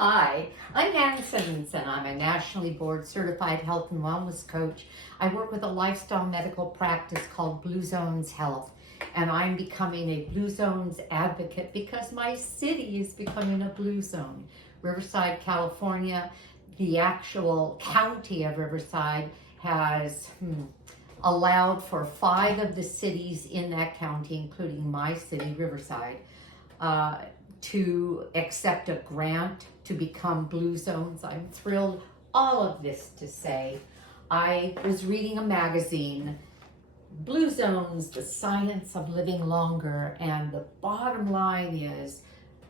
Hi, I'm Ann Simonsen. I'm a nationally board certified health and wellness coach. I work with a lifestyle medical practice called Blue Zones Health, and I'm becoming a Blue Zones advocate because my city is becoming a blue zone. Riverside, California, the actual county of Riverside has allowed for 5 of the cities in that county, including my city, Riverside, to accept a grant to become blue zones. I'm thrilled. All of this to say, I was reading a magazine, Blue Zones, the Science of Living Longer, and the bottom line is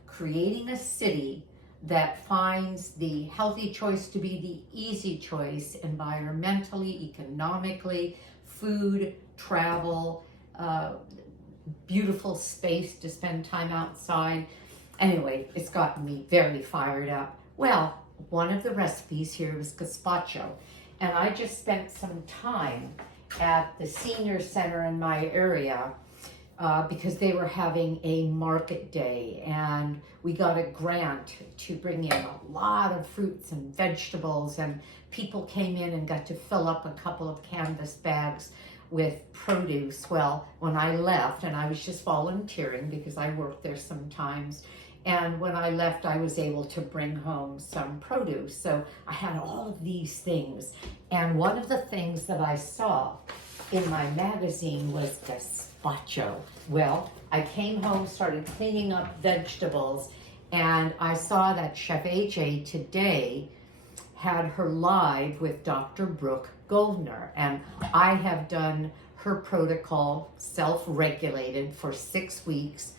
creating a city that finds the healthy choice to be the easy choice environmentally, economically, food, travel, beautiful space to spend time outside. Anyway, it's gotten me very fired up. Well, one of the recipes here was gazpacho, and I just spent some time at the senior center in my area because they were having a market day, and we got a grant to bring in a lot of fruits and vegetables, and people came in and got to fill up a couple of canvas bags with produce. Well, when I left, and I was just volunteering because I worked there sometimes, and when I left, I was able to bring home some produce. So I had all of these things. And one of the things that I saw in my magazine was gazpacho. Well, I came home, started cleaning up vegetables, and I saw that Chef AJ today had her live with Dr. Brooke Goldner. And I have done her protocol, self-regulated, for 6 weeks.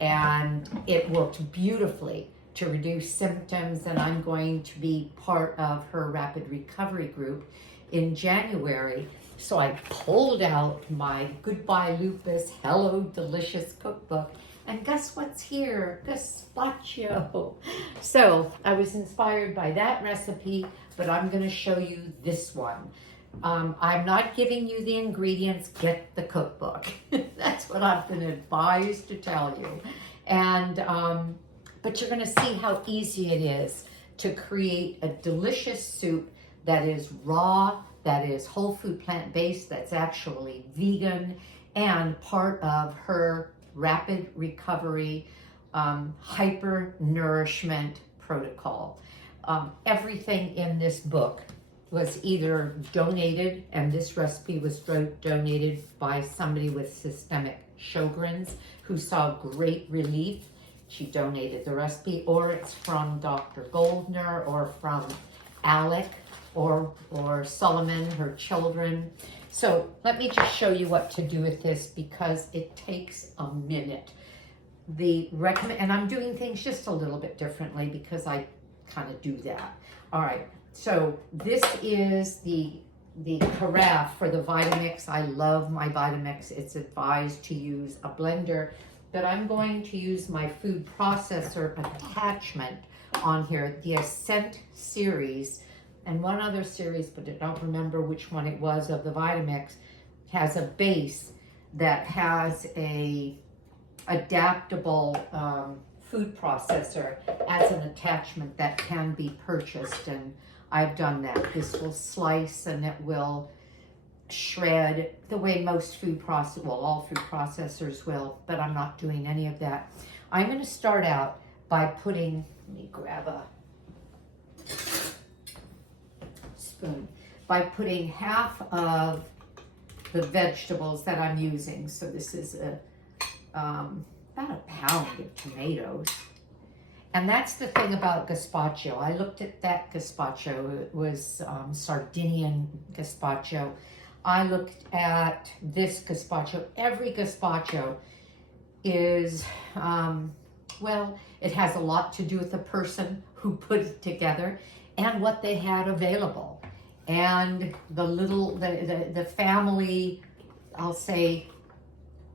And it worked beautifully to reduce symptoms, and I'm going to be part of her rapid recovery group in January. So I pulled out my Goodby Lupus Hello Delicious cookbook, and guess what's here? Gazpacho. So I was inspired by that recipe, but I'm going to show you this one. I'm not giving you the ingredients, get the cookbook. That's what I've been advised to tell you. And, but you're gonna see how easy it is to create a delicious soup that is raw, that is whole food plant-based, that's actually vegan, and part of her rapid recovery, hyper nourishment protocol. Everything in this book was either donated, and this recipe was donated by somebody with systemic Sjogren's who saw great relief. She donated the recipe, or it's from Dr. Goldner, or from Alec, or Solomon, her children. So let me just show you what to do with this because it takes a minute. And I'm doing things just a little bit differently because I kind of do that. All right. So this is the carafe for the Vitamix. I love my Vitamix. It's advised to use a blender, but I'm going to use my food processor attachment on here, the Ascent series, and one other series, but I don't remember which one it was, of the Vitamix, has a base that has a adaptable food processor as an attachment that can be purchased, and I've done that. This will slice and it will shred the way most all food processors will, but I'm not doing any of that. I'm going to start out by putting, let me grab a spoon, by putting half of the vegetables that I'm using. So this is about a pound of tomatoes. And that's the thing about gazpacho. I looked at that gazpacho. It was Sardinian gazpacho. I looked at this gazpacho. Every gazpacho is, well, it has a lot to do with the person who put it together and what they had available. And the family, I'll say,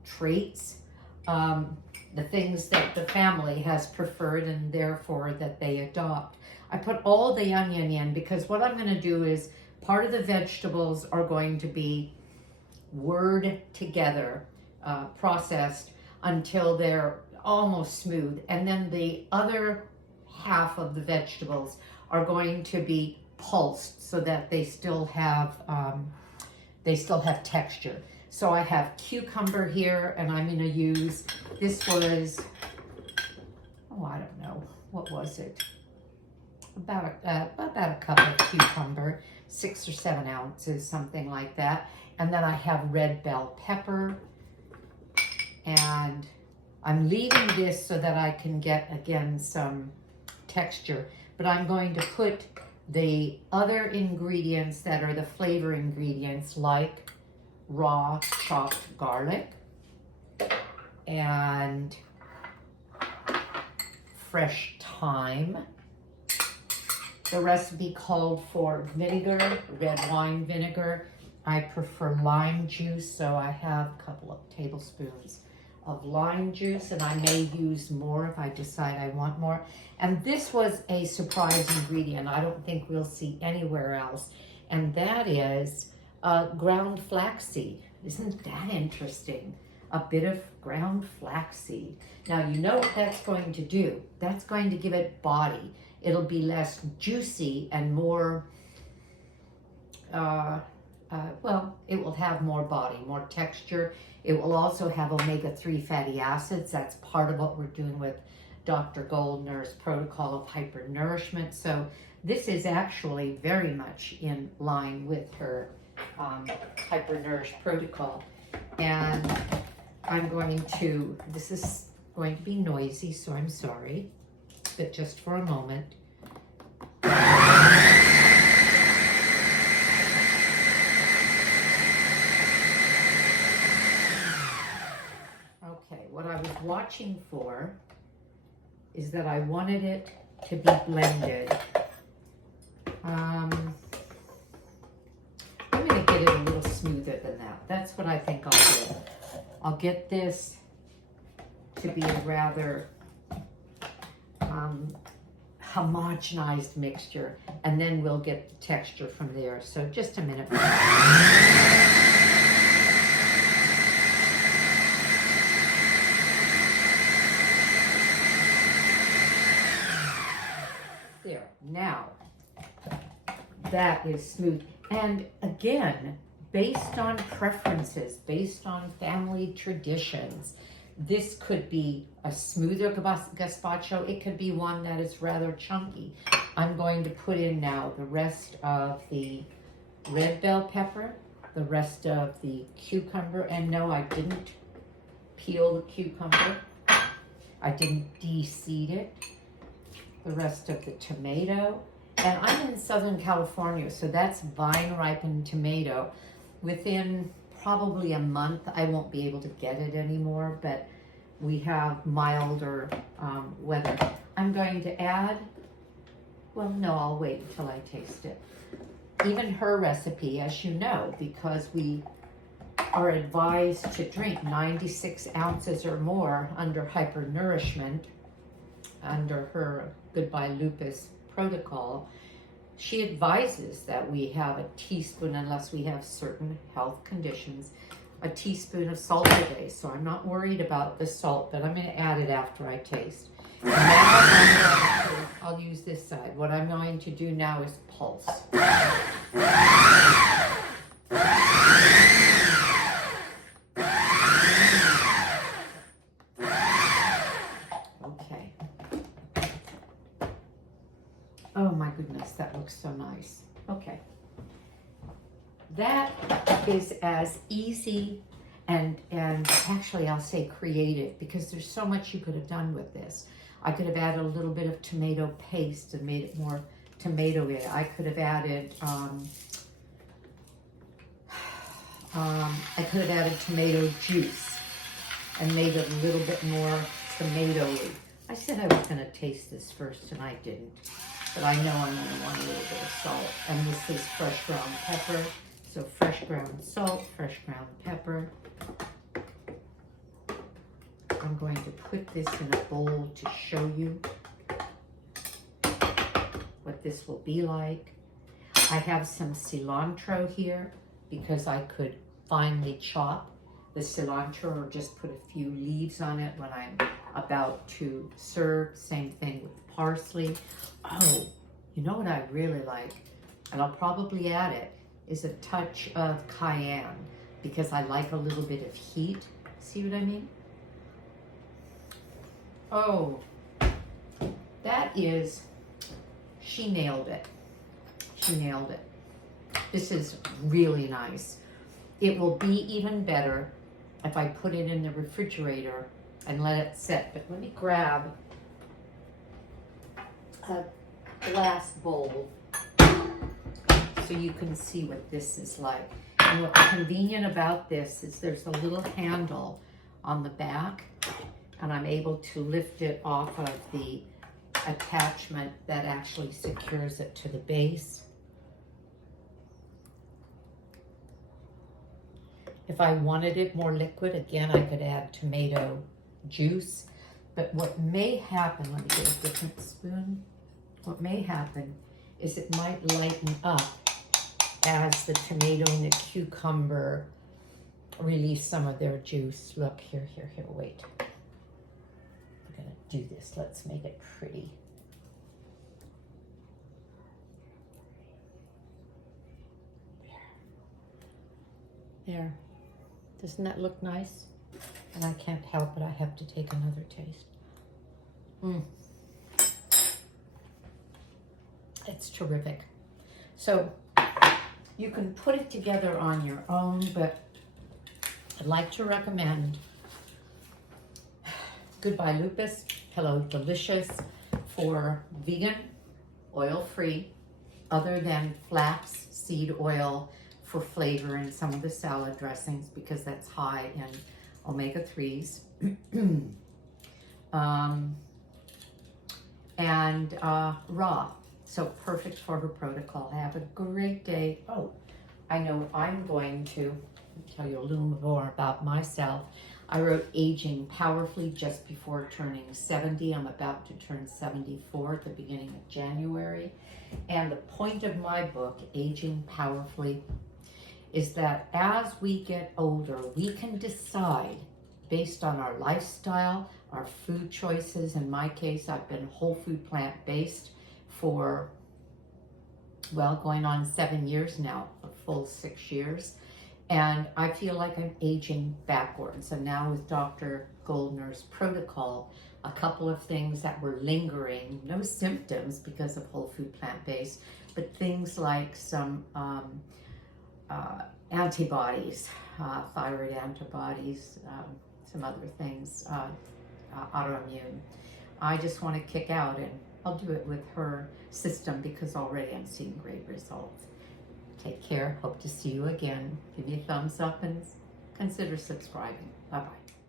traits, the things that the family has preferred and therefore that they adopt. I put all the onion in because what I'm going to do is part of the vegetables are going to be whirred together, processed until they're almost smooth. And then the other half of the vegetables are going to be pulsed so that they still have texture. So I have cucumber here, and I'm going to use, this was, oh, I don't know, what was it? About a cup of cucumber, 6 or 7 ounces, something like that. And then I have red bell pepper, and I'm leaving this so that I can get, again, some texture. But I'm going to put the other ingredients that are the flavor ingredients, like raw chopped garlic and fresh thyme. The recipe called for vinegar, red wine vinegar. I prefer lime juice, so I have a couple of tablespoons of lime juice, and I may use more if I decide I want more. And this was a surprise ingredient I don't think we'll see anywhere else, and that is ground flaxseed. Isn't that interesting? A bit of ground flaxseed. Now, you know what that's going to do. That's going to give it body. It'll be less juicy and more, well, it will have more body, more texture. It will also have omega-3 fatty acids. That's part of what we're doing with Dr. Goldner'S protocol of hypernourishment. So this is actually very much in line with her hypernourished protocol. And I'm going to, this is going to be noisy, so I'm sorry, but just for a moment. Okay, what I was watching for is that I wanted it to be blended. I'm going to get it a little smoother than that. That's what I think I'll do. I'll get this to be a rather homogenized mixture, and then we'll get the texture from there. So just a minute. There, now that is smooth. And again, based on preferences, based on family traditions, this could be a smoother gazpacho. It could be one that is rather chunky. I'm going to put in now the rest of the red bell pepper, the rest of the cucumber, and no, I didn't peel the cucumber. I didn't de-seed it. The rest of the tomato. And I'm in Southern California, so that's vine-ripened tomato. Within probably a month, I won't be able to get it anymore, but we have milder weather. I'm going to add, well, no, I'll wait until I taste it. Even her recipe, as you know, because we are advised to drink 96 ounces or more under hypernourishment, under her Goodby Lupus protocol, she advises that we have a teaspoon, unless we have certain health conditions, a teaspoon of salt a day. So I'm not worried about the salt, but I'm going to add it after I taste. Now I'll use this side. What I'm going to do now is pulse. Okay. Oh my goodness, that looks so nice. Okay. That is as easy and actually I'll say creative, because there's so much you could have done with this. I could have added a little bit of tomato paste and made it more tomatoey. I could have added tomato juice and made it a little bit more tomatoey. I said I was going to taste this first and I didn't, but I know I'm going to want a little bit of salt. And this is fresh ground pepper. So fresh ground salt, fresh ground pepper. I'm going to put this in a bowl to show you what this will be like. I have some cilantro here because I could finely chop the cilantro or just put a few leaves on it when I'm about to serve. Same thing with parsley. Oh, you know what I really like, and I'll probably add it, is a touch of cayenne, because I like a little bit of heat. See what I mean? Oh, that is, she nailed it. She nailed it. This is really nice. It will be even better if I put it in the refrigerator and let it sit. But let me grab a glass bowl so you can see what this is like. And what's convenient about this is there's a little handle on the back, and I'm able to lift it off of the attachment that actually secures it to the base. If I wanted it more liquid, again, I could add tomato juice. But what may happen, let me get a different spoon. What may happen is it might lighten up as the tomato and the cucumber release some of their juice. Look, here, wait. We're gonna do this. Let's make it pretty. There. Doesn't that look nice? And I can't help it, I have to take another taste. It's terrific. So you can put it together on your own, but I'd like to recommend Goodby Lupus, Hello Delicious, for vegan, oil-free, other than flax seed oil for flavor in some of the salad dressings, because that's high in omega-3s. And raw, so perfect for her protocol. Have a great day. Oh, I know I'm going to tell you a little more about myself. I wrote Aging Powerfully just before turning 70. I'm about to turn 74 at the beginning of January. And the point of my book, Aging Powerfully, is that as we get older, we can decide based on our lifestyle, our food choices. In my case, I've been whole food plant-based for, well, going on 7 years now, a full 6 years. And I feel like I'm aging backwards. And now with Dr. Goldner'S protocol, a couple of things that were lingering, no symptoms because of whole food plant-based, but things like some antibodies, thyroid antibodies, some other things, autoimmune. I just want to kick out, and I'll do it with her system because already I'm seeing great results. Take care. Hope to see you again. Give me a thumbs up and consider subscribing. Bye-bye.